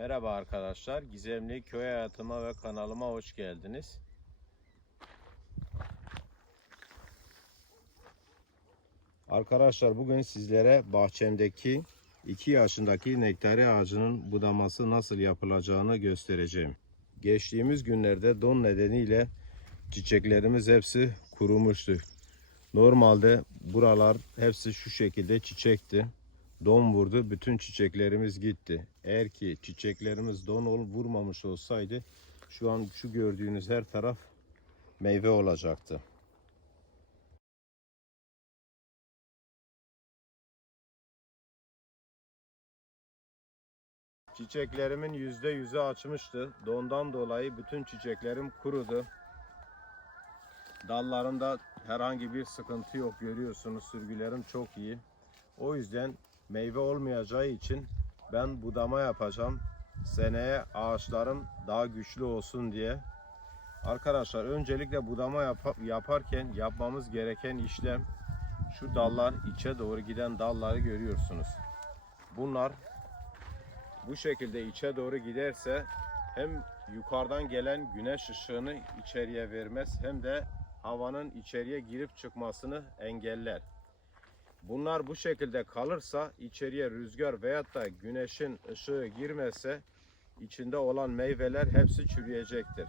Merhaba arkadaşlar. Gizemli köy hayatıma ve kanalıma hoş geldiniz. Arkadaşlar bugün sizlere bahçemdeki 2 yaşındaki nektari ağacının budaması nasıl yapılacağını göstereceğim. Geçtiğimiz günlerde don nedeniyle çiçeklerimiz hepsi kurumuştu. Normalde buralar hepsi şu şekilde çiçekti. Don vurdu, bütün çiçeklerimiz gitti. Eğer ki çiçeklerimiz don ol, vurmamış olsaydı şu an şu gördüğünüz her taraf meyve olacaktı. Çiçeklerimin yüzde yüzü açmıştı. Dondan dolayı bütün çiçeklerim kurudu. Dallarında herhangi bir sıkıntı yok görüyorsunuz. Sürgülerim çok iyi. O yüzden meyve olmayacağı için ben budama yapacağım. Seneye ağaçlarım daha güçlü olsun diye. Arkadaşlar öncelikle budama yap- yaparken yapmamız gereken işlem şu dallar içe doğru giden dalları görüyorsunuz. Bunlar bu şekilde içe doğru giderse hem yukarıdan gelen güneş ışığını içeriye vermez hem de havanın içeriye girip çıkmasını engeller. Bunlar bu şekilde kalırsa içeriye rüzgar veyahut da güneşin ışığı girmezse içinde olan meyveler hepsi çürüyecektir.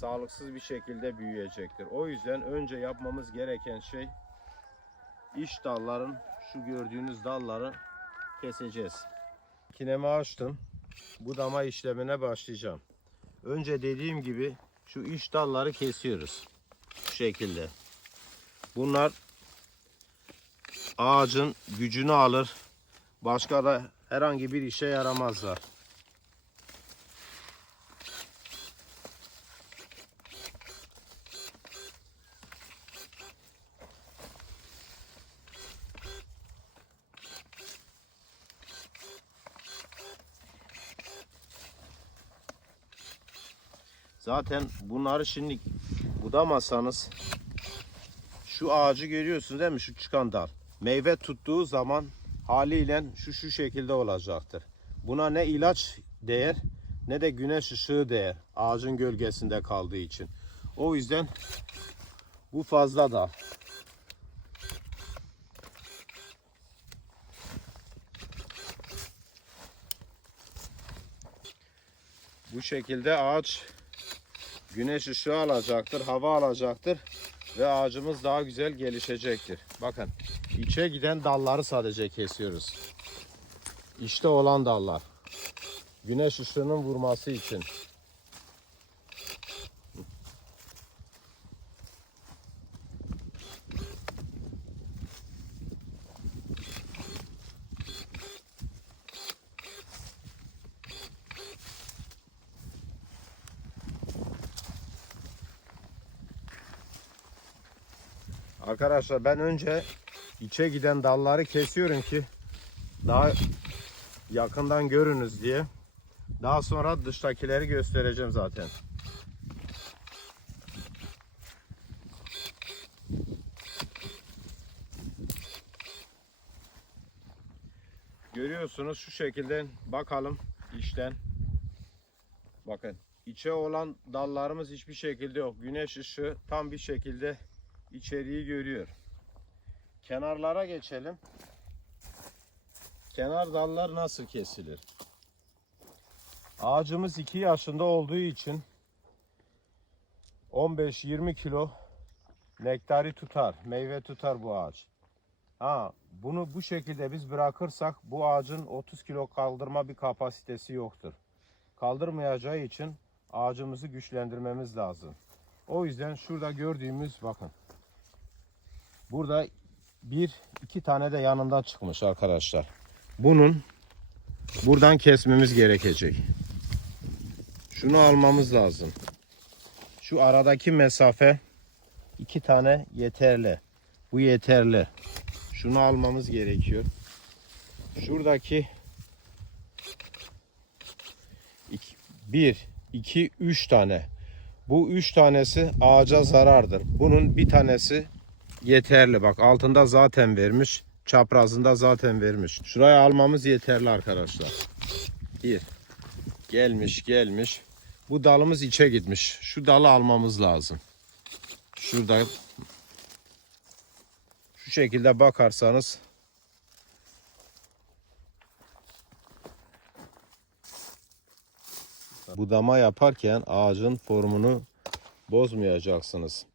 Sağlıksız bir şekilde büyüyecektir. O yüzden önce yapmamız gereken şey iç dalların şu gördüğünüz dalları keseceğiz. Kinemi açtım. Budama işlemine başlayacağım. Önce dediğim gibi şu iç dalları kesiyoruz. Bu şekilde. Bunlar ağacın gücünü alır. Başka da herhangi bir işe yaramazlar. Zaten bunları şimdi budamasanız şu ağacı görüyorsunuz değil mi? Şu çıkan dal. Meyve tuttuğu zaman haliyle şu şu şekilde olacaktır. Buna ne ilaç değer ne de güneş ışığı değer. Ağacın gölgesinde kaldığı için. O yüzden bu fazla da. Bu şekilde ağaç güneş ışığı alacaktır, hava alacaktır ve ağacımız daha güzel gelişecektir. Bakın içe giden dalları sadece kesiyoruz. İşte olan dallar. Güneş ışığının vurması için. Arkadaşlar ben önce içe giden dalları kesiyorum ki daha yakından görünüz diye. Daha sonra dıştakileri göstereceğim zaten. Görüyorsunuz şu şekilde bakalım içten. Bakın içe olan dallarımız hiçbir şekilde yok. Güneş ışığı tam bir şekilde içeriği görüyor. Kenarlara geçelim. Kenar dallar nasıl kesilir? Ağacımız 2 yaşında olduğu için 15-20 kilo nektari tutar, meyve tutar bu ağaç. Ha, bunu bu şekilde biz bırakırsak bu ağacın 30 kilo kaldırma bir kapasitesi yoktur. Kaldırmayacağı için ağacımızı güçlendirmemiz lazım. O yüzden şurada gördüğümüz bakın. Burada bir iki tane de yanından çıkmış arkadaşlar. Bunun buradan kesmemiz gerekecek. Şunu almamız lazım. Şu aradaki mesafe iki tane yeterli. Bu yeterli. Şunu almamız gerekiyor. Şuradaki iki- bir, iki, üç tane. Bu üç tanesi ağaca zarardır. Bunun bir tanesi yeterli. Bak altında zaten vermiş. Çaprazında zaten vermiş. Şuraya almamız yeterli arkadaşlar. Bir. Gelmiş gelmiş. Bu dalımız içe gitmiş. Şu dalı almamız lazım. Şurada şu şekilde bakarsanız budama yaparken ağacın formunu bozmayacaksınız.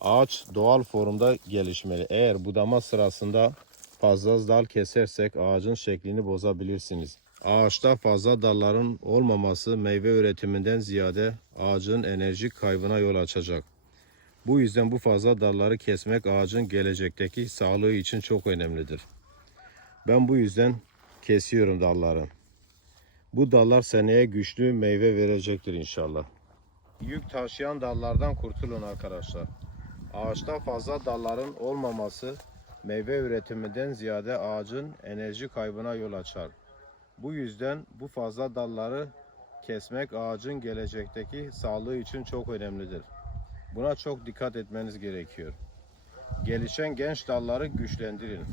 Ağaç doğal formda gelişmeli. Eğer budama sırasında fazla dal kesersek ağacın şeklini bozabilirsiniz. Ağaçta fazla dalların olmaması meyve üretiminden ziyade ağacın enerji kaybına yol açacak. Bu yüzden bu fazla dalları kesmek ağacın gelecekteki sağlığı için çok önemlidir. Ben bu yüzden kesiyorum dalları. Bu dallar seneye güçlü meyve verecektir inşallah. Yük taşıyan dallardan kurtulun arkadaşlar. Ağaçta fazla dalların olmaması meyve üretiminden ziyade ağacın enerji kaybına yol açar. Bu yüzden bu fazla dalları kesmek ağacın gelecekteki sağlığı için çok önemlidir. Buna çok dikkat etmeniz gerekiyor. Gelişen genç dalları güçlendirin.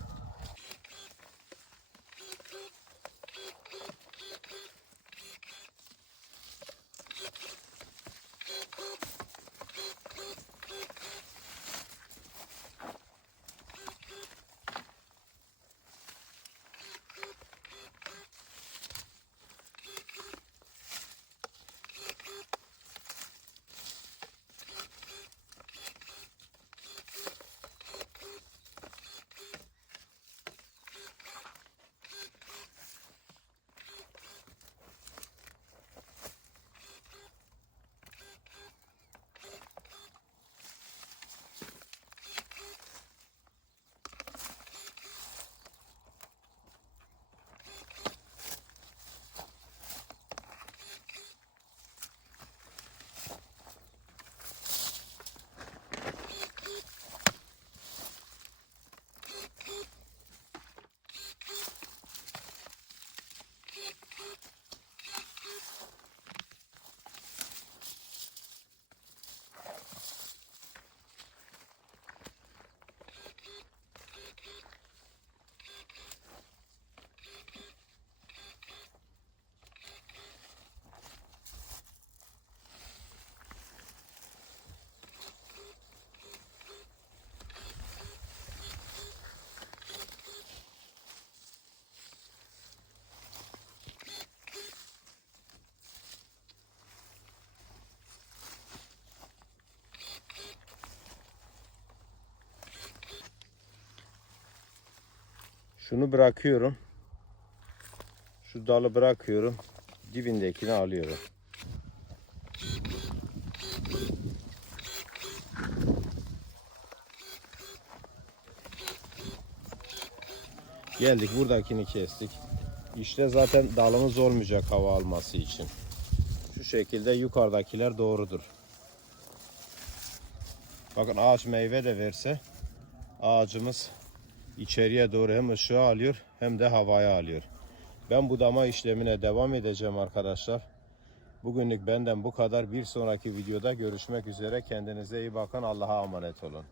Şunu bırakıyorum. Şu dalı bırakıyorum. Dibindekini alıyorum. Geldik buradakini kestik. İşte zaten dalımız olmayacak hava alması için. Şu şekilde yukarıdakiler doğrudur. Bakın ağaç meyve de verse ağacımız içeriye doğru hem ışığı alıyor hem de havaya alıyor. Ben budama işlemine devam edeceğim arkadaşlar. Bugünlük benden bu kadar. Bir sonraki videoda görüşmek üzere. Kendinize iyi bakın. Allah'a emanet olun.